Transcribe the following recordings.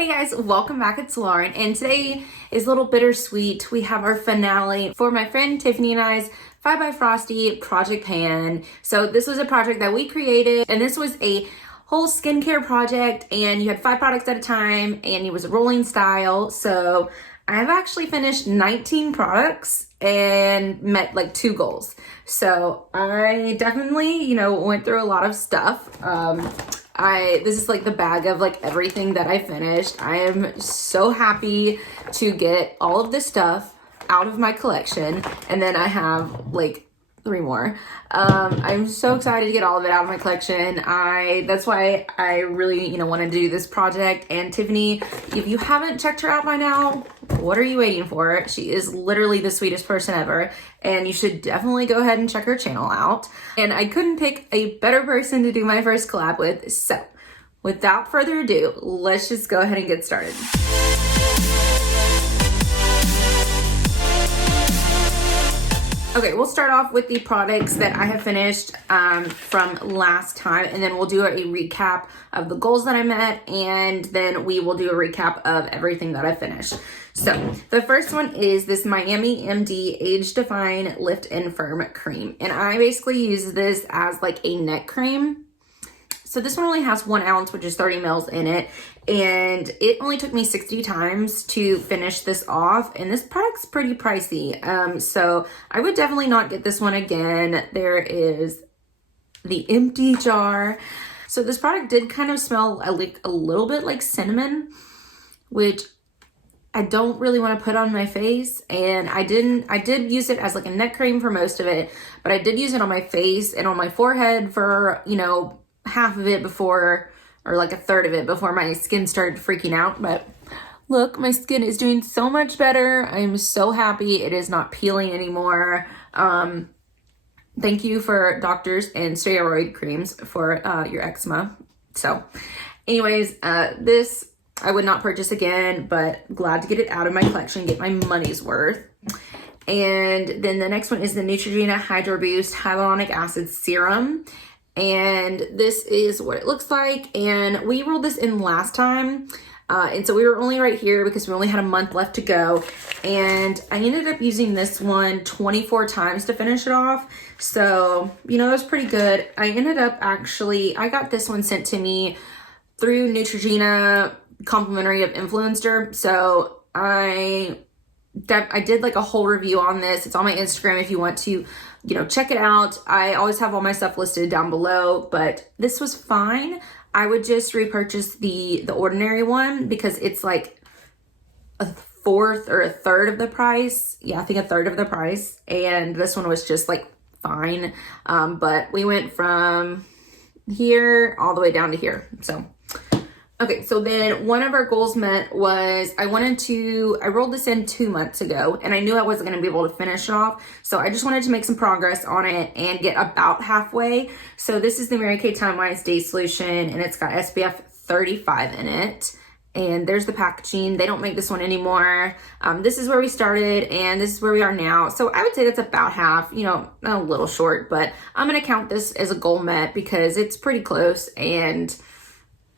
Hey guys, welcome back. It's Lauren, and today is a little bittersweet. We have our finale for my friend Tiffany and I's 5 by Frosty project pan. So this was a project that we created, and this was a whole skincare project, and you had 5 products at a time, and it was a rolling style. So I've actually finished 19 products and met like 2 goals. So I definitely, went through a lot of stuff. This is like the bag of like everything that I finished. I am so happy to get all of this stuff out of my collection. And then I have like 3 more. I'm so excited to get all of it out of my collection. That's why I really, want to do this project. And Tiffany, if you haven't checked her out by now, what are you waiting for? She is literally the sweetest person ever, and you should definitely go ahead and check her channel out. And I couldn't pick a better person to do my first collab with. So without further ado, let's just go ahead and get started. Okay, we'll start off with the products that I have finished from last time, and then we'll do a recap of the goals that I met, and then we will do a recap of everything that I finished. So the first one is this Miami MD Age Define Lift and Firm Cream, and I basically use this as like a neck cream. So this one only has 1 ounce, which is 30 mils in it. And it only took me 60 times to finish this off. And this product's pretty pricey. So I would definitely not get this one again. There is the empty jar. So this product did kind of smell like a little bit like cinnamon, which I don't really want to put on my face. And I did use it as like a neck cream for most of it, but I did use it on my face and on my forehead for, half of it before, or like a third of it before my skin started freaking out. But look, my skin is doing so much better. I'm so happy. It is not peeling anymore. Thank you for doctors and steroid creams for your eczema. So anyways, this I would not purchase again, but glad to get it out of my collection, get my money's worth. And then the next one is the Neutrogena Hydro Boost Hyaluronic Acid Serum. And this is what it looks like. And we rolled this in last time. And so we were only right here because we only had a month left to go. And I ended up using this one 24 times to finish it off. So, that was pretty good. I ended up I got this one sent to me through Neutrogena complimentary of Influencer. So I did like a whole review on this. It's on my Instagram if you want to check it out. I always have all my stuff listed down below, but this was fine. I would just repurchase the ordinary one because it's like a 4th or a 1/3 of the price. Yeah, I think a 1/3 of the price. And this one was just like fine. But we went from here all the way down to here. So okay, so then one of our goals met was I rolled this in 2 months ago, and I knew I wasn't going to be able to finish it off. So I just wanted to make some progress on it and get about halfway. So this is the Mary Kay Time Wise Day Solution, and it's got SPF 35 in it. And there's the packaging. They don't make this one anymore. This is where we started, and this is where we are now. So I would say that's about half, a little short, but I'm going to count this as a goal met because it's pretty close. And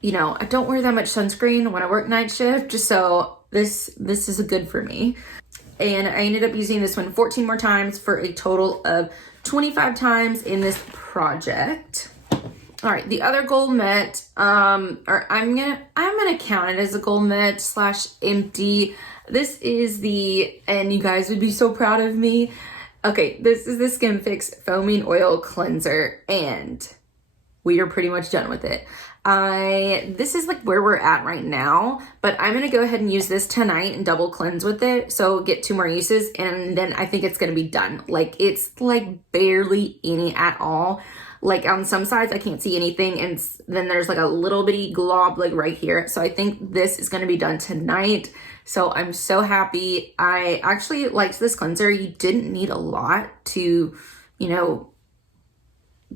I don't wear that much sunscreen when I work night shift, just so this is good for me. And I ended up using this one 14 more times for a total of 25 times in this project. All right, the other goal met, I'm gonna count it as a goal met / empty. This is and you guys would be so proud of me. Okay, this is the Skin Fix Foaming Oil Cleanser, and we are pretty much done with it. This is like where we're at right now, but I'm going to go ahead and use this tonight and double cleanse with it. So get 2 more uses, and then I think it's going to be done. Like it's like barely any at all. Like on some sides, I can't see anything. And then there's like a little bitty glob like right here. So I think this is going to be done tonight. So I'm so happy. I actually liked this cleanser. You didn't need a lot to,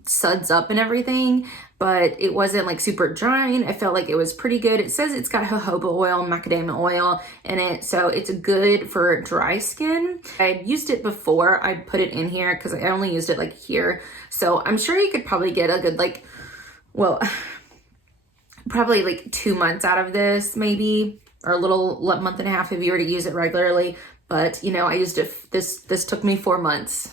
suds up and everything, but it wasn't like super drying. I felt like it was pretty good. It says it's got jojoba oil and macadamia oil in it, so it's good for dry skin. I used it before I put it in here because I only used it like here, so I'm sure you could probably get a good probably like 2 months out of this, maybe, or a little month and a half if you were to use it regularly. But, you know, I used it, this took me 4 months.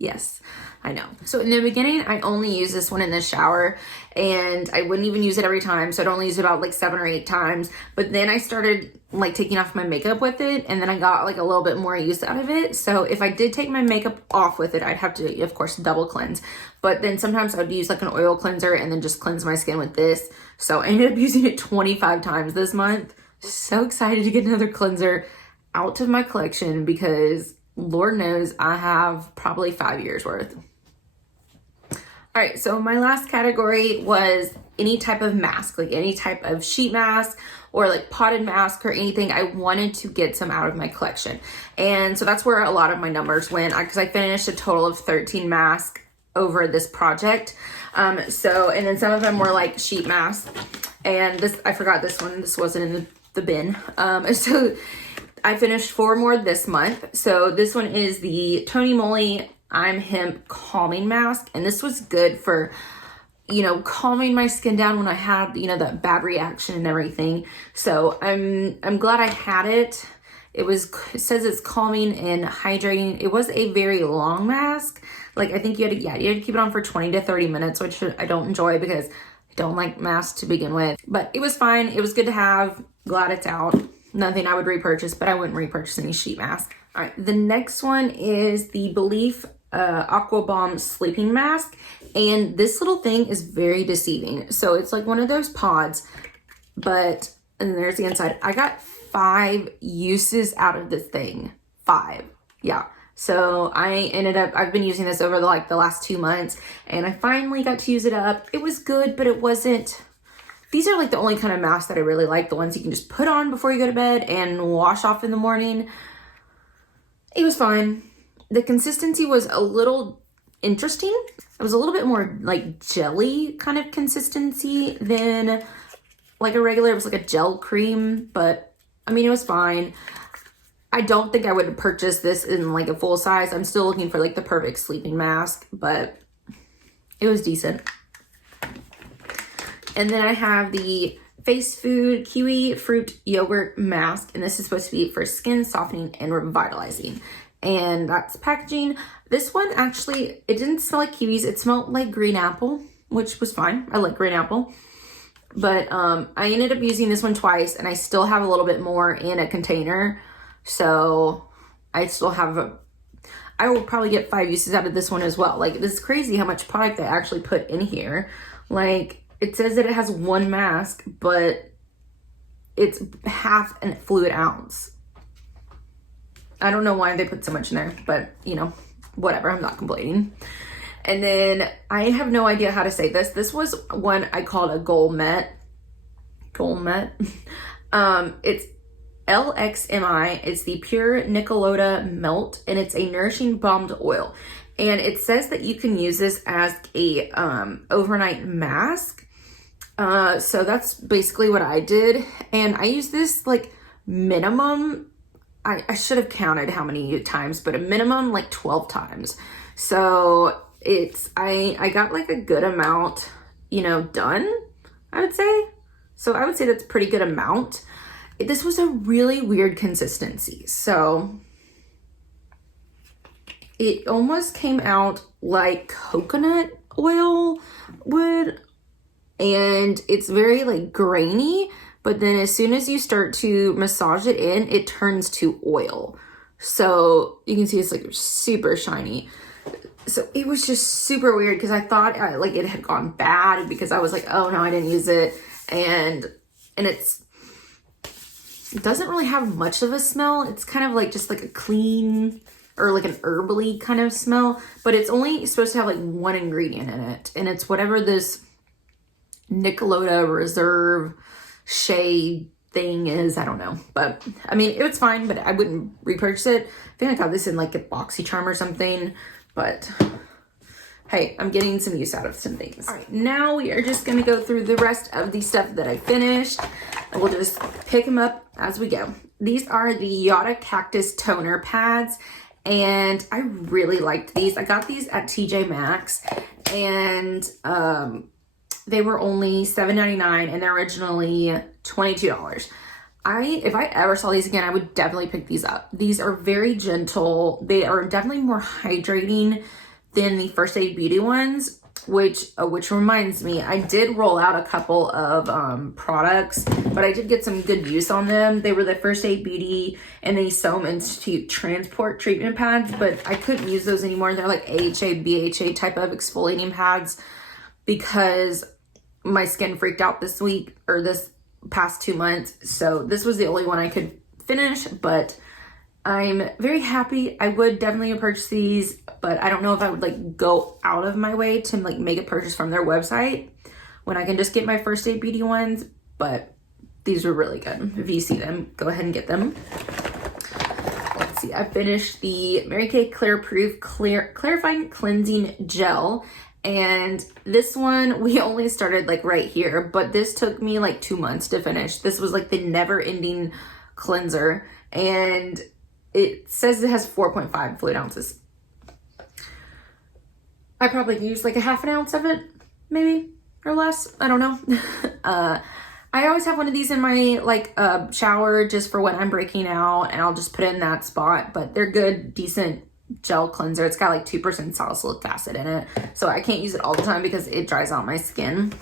Yes, I know. So in the beginning, I only used this one in the shower, and I wouldn't even use it every time. So I'd only use it about like 7 or 8 times. But then I started like taking off my makeup with it, and then I got like a little bit more use out of it. So if I did take my makeup off with it, I'd have to, of course, double cleanse. But then sometimes I would use like an oil cleanser and then just cleanse my skin with this. So I ended up using it 25 times this month. So excited to get another cleanser out of my collection because Lord knows I have probably 5 years worth. All right, so my last category was any type of mask, like any type of sheet mask or like potted mask or anything. I wanted to get some out of my collection. And so that's where a lot of my numbers went, because I finished a total of 13 masks over this project. And then some of them were like sheet masks. And this, I forgot this one. This wasn't in the bin. So I finished 4 more this month. So this one is the Tony Moly I'm Hemp Calming Mask. And this was good for, you know, calming my skin down when I had, you know, that bad reaction and everything. So I'm glad I had it. It says it's calming and hydrating. It was a very long mask. Like I think you had to keep it on for 20 to 30 minutes, which I don't enjoy because I don't like masks to begin with. But it was fine. It was good to have. Glad it's out. Nothing I would repurchase, but I wouldn't repurchase any sheet mask. All right, the next one is the Belief Aqua Bomb Sleeping Mask. And this little thing is very deceiving. So it's like one of those pods, and there's the inside. I got 5 uses out of this thing. 5. Yeah. So I've been using this over the last 2 months, and I finally got to use it up. It was good, but it wasn't. These are like the only kind of masks that I really like. The ones you can just put on before you go to bed and wash off in the morning. It was fine. The consistency was a little interesting. It was a little bit more like jelly kind of consistency than like a regular. It was like a gel cream, but I mean, it was fine. I don't think I would purchase this in like a full size. I'm still looking for like the perfect sleeping mask, but it was decent. And then I have the Face Food Kiwi Fruit Yogurt Mask, and this is supposed to be for skin softening and revitalizing. And that's packaging. This one actually, it didn't smell like kiwis. It smelled like green apple, which was fine. I like green apple. But I ended up using this one twice, and I still have a little bit more in a container. So I still have I will probably get 5 uses out of this one as well. Like, this is crazy how much product they actually put in here. Like, it says that it has 1 mask, but it's half a fluid ounce. I don't know why they put so much in there, but you know, whatever, I'm not complaining. And then I have no idea how to say this. This was one I called a Gourmet. It's LXMI. It's the Pure Nicolota Melt, and it's a nourishing bombed oil. And it says that you can use this as a overnight mask. So that's basically what I did. And I used this like minimum, I should have counted how many times, but a minimum like 12 times. So I got like a good amount, you know, done, I would say. So I would say that's a pretty good amount. This was a really weird consistency. So it almost came out like coconut oil would, and it's very like grainy, but then as soon as you start to massage it in, it turns to oil. So you can see it's like super shiny. So it was just super weird because I thought like it had gone bad because I was like, oh no, I didn't use it. And it doesn't really have much of a smell. It's kind of like just like a clean or like an herbally kind of smell, but it's only supposed to have like 1 ingredient in it. And it's whatever this Nicolota Reserve shade thing is. I don't know, but I mean, it was fine, but I wouldn't repurchase it. I think I got this in like a BoxyCharm or something, but hey, I'm getting some use out of some things. All right, now we are just gonna go through the rest of the stuff that I finished, and we'll just pick them up as we go. These are the Yada Cactus Toner Pads, and I really liked these. I got these at TJ Maxx, and They were only $7.99 and they're originally $22. If I ever saw these again, I would definitely pick these up. These are very gentle. They are definitely more hydrating than the First Aid Beauty ones, which reminds me, I did roll out a couple of products, but I did get some good use on them. They were the First Aid Beauty and the Serum Institute Transport treatment pads, but I couldn't use those anymore. They're like AHA, BHA type of exfoliating pads because my skin freaked out this week or this past 2 months. So this was the only one I could finish, but I'm very happy. I would definitely purchase these, but I don't know if I would like go out of my way to like make a purchase from their website when I can just get my First Aid Beauty ones. But these were really good. If you see them, go ahead and get them. Let's see, I finished the Mary Kay Clearproof Clarifying Cleansing Gel. And this one, we only started like right here, but this took me like 2 months to finish. This was like the never ending cleanser. And it says it has 4.5 fluid ounces. I probably used like a half an ounce of it, maybe, or less. I don't know. I always have one of these in my like shower just for when I'm breaking out, and I'll just put it in that spot. But they're good, decent gel cleanser. It's got like 2% salicylic acid in it, so I can't use it all the time because it dries out my skin.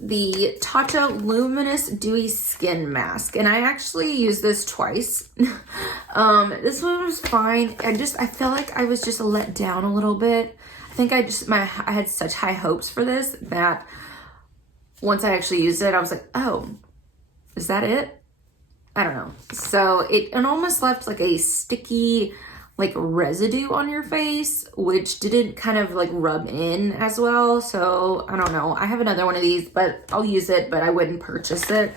The Tatcha Luminous Dewy Skin Mask, and I actually used this twice. This one was fine. I feel like I was just let down a little bit. I think I had such high hopes for this that once I actually used it, I was like, oh, is that it? I don't know. So it almost left like a sticky like residue on your face, which didn't kind of like rub in as well. So I don't know. I have another one of these, but I'll use it, but I wouldn't purchase it.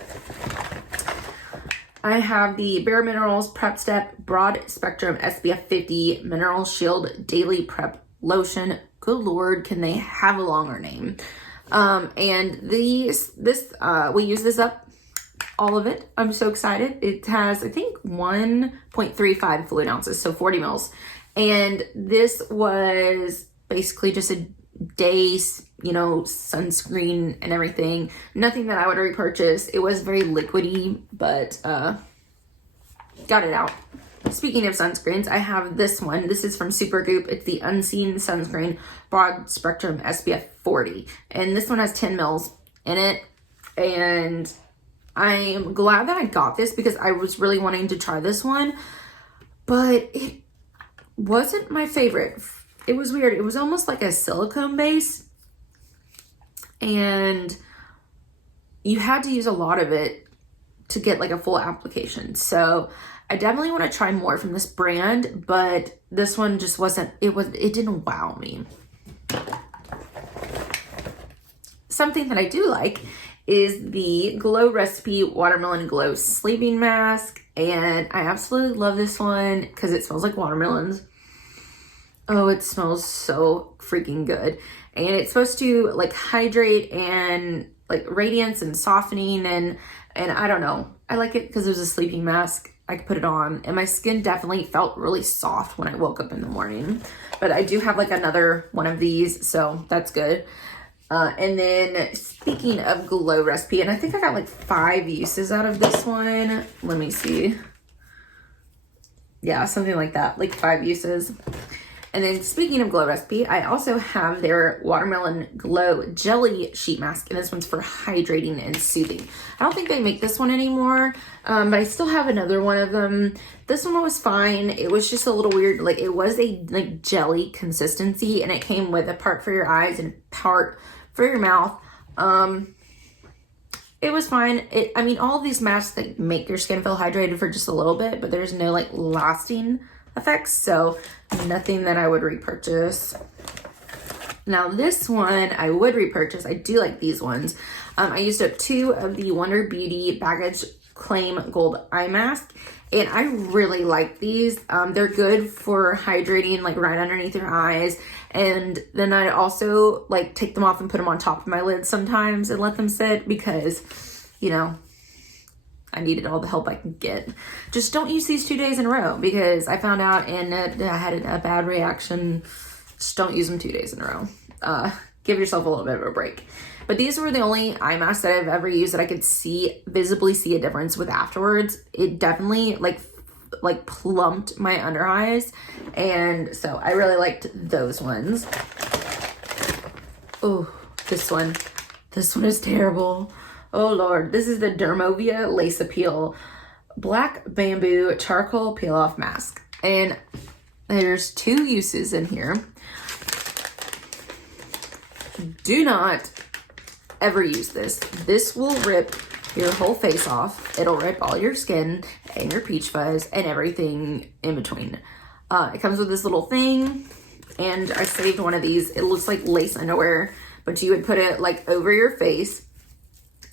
I have the Bare Minerals Prep Step Broad Spectrum SPF 50 Mineral Shield Daily Prep Lotion. Good Lord, can they have a longer name? And we use this up, all of it. I'm so excited. It has, I think, 1.35 fluid ounces, so 40 mils. And this was basically just a day's, sunscreen and everything. Nothing that I would repurchase. It was very liquidy, but got it out. Speaking of sunscreens, I have this one. This is from Supergoop. It's the Unseen Sunscreen Broad Spectrum SPF 40. And this one has 10 mils in it. And I'm glad that I got this because I was really wanting to try this one. But it wasn't my favorite. It was weird. It was almost like a silicone base. And you had to use a lot of it to get like a full application. So I definitely want to try more from this brand, but this one just wasn't, it didn't wow me. Something that I do like is the Glow Recipe Watermelon Glow Sleeping Mask. And I absolutely love this one because it smells like watermelons. Oh, it smells so freaking good. And it's supposed to like hydrate and like radiance and softening and I don't know. I like it because there's a sleeping mask. I could put it on and my skin definitely felt really soft when I woke up in the morning. But I do have like another one of these, so that's good. And then speaking of Glow Recipe, and I think I got like 5 uses out of this one. Let me see. Yeah, something like that, like 5 uses. And then speaking of Glow Recipe, I also have their Watermelon Glow Jelly Sheet Mask. And this one's for hydrating and soothing. I don't think they make this one anymore, but I still have another one of them. This one was fine. It was just a little weird. Like it was a like jelly consistency and it came with a part for your eyes and part for your mouth. It was fine. I mean, all of these masks like make your skin feel hydrated for just a little bit, but there's no like lasting effects, so nothing that I would repurchase. Now this one I would repurchase. I do like these ones. I used up 2 of the Wonder Beauty Baggage Claim Gold Eye Mask, and I really like these. They're good for hydrating like right underneath your eyes, and then I also like take them off and put them on top of my lids sometimes and let them sit because, I needed all the help I could get. Just don't use these 2 days in a row because I found out and I had a bad reaction. Just don't use them 2 days in a row. give yourself a little bit of a break. But these were the only eye masks that I've ever used that I could visibly see a difference with afterwards. It definitely like plumped my under eyes. And so I really liked those ones. Oh, this one is terrible. Oh Lord, this is the Dermovia Lace Appeal Black Bamboo Charcoal Peel Off Mask. And there's 2 uses in here. Do not ever use this. This will rip your whole face off. It'll rip all your skin and your peach fuzz and everything in between. It comes with this little thing, and I saved one of these. It looks like lace underwear, but you would put it like over your face,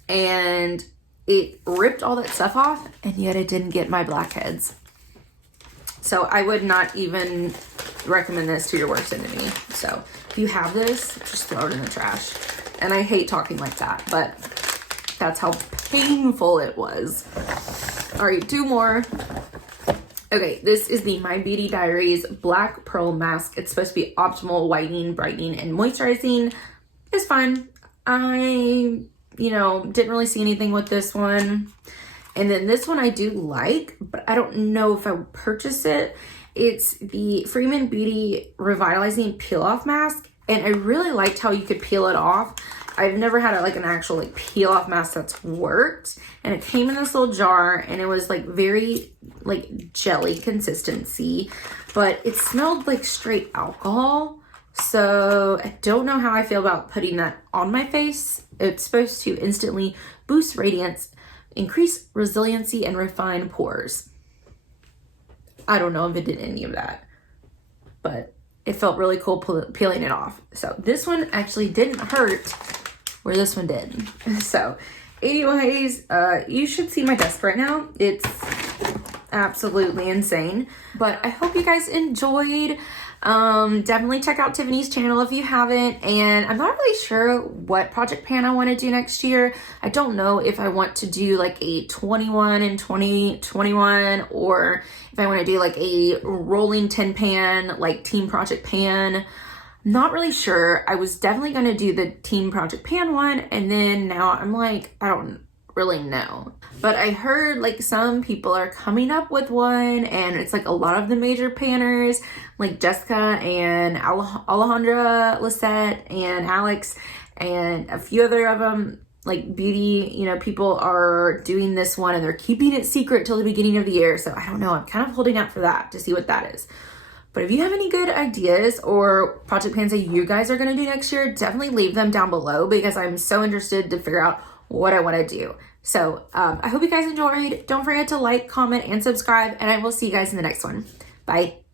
and it ripped all that stuff off, and yet it didn't get my blackheads. So I would not even recommend this to your worst enemy. So if you have this, just throw it in the trash. And I hate talking like that, but that's how painful it was. All right, 2 more. Okay, this is the My Beauty Diaries Black Pearl Mask. It's supposed to be optimal whitening, brightening, and moisturizing. It's fine. I, didn't really see anything with this one. And then this one I do like, but I don't know if I would purchase it. It's the Freeman Beauty Revitalizing Peel Off Mask. And I really liked how you could peel it off. I've never had an actual peel off mask that's worked. And it came in this little jar, and it was very jelly consistency, but it smelled like straight alcohol. So I don't know how I feel about putting that on my face. It's supposed to instantly boost radiance, increase resiliency, and refine pores. I don't know if it did any of that, but it felt really cool peeling it off. So this one actually didn't hurt where this one did. So anyways, you should see my desk right now. It's absolutely insane. But I hope you guys enjoyed. Definitely check out Tiffany's channel if you haven't. And I'm not really sure what project pan I want to do next year. I don't know if I want to do a 21 and 2021, or if I want to do a rolling 10 pan, team project pan. Not really sure. I was definitely going to do the team project pan one, and then now I'm I don't really know. But I heard some people are coming up with one, and it's a lot of the major panners like Jessica and Alejandra Lisette and Alex and a few other of them, beauty, people are doing this one, and they're keeping it secret till the beginning of the year. So I don't know. I'm kind of holding out for that to see what that is. But if you have any good ideas or project plans that you guys are going to do next year, definitely leave them down below, because I'm so interested to figure out what I want to do. So I hope you guys enjoyed. Don't forget to like, comment, and subscribe, and I will see you guys in the next one. Bye.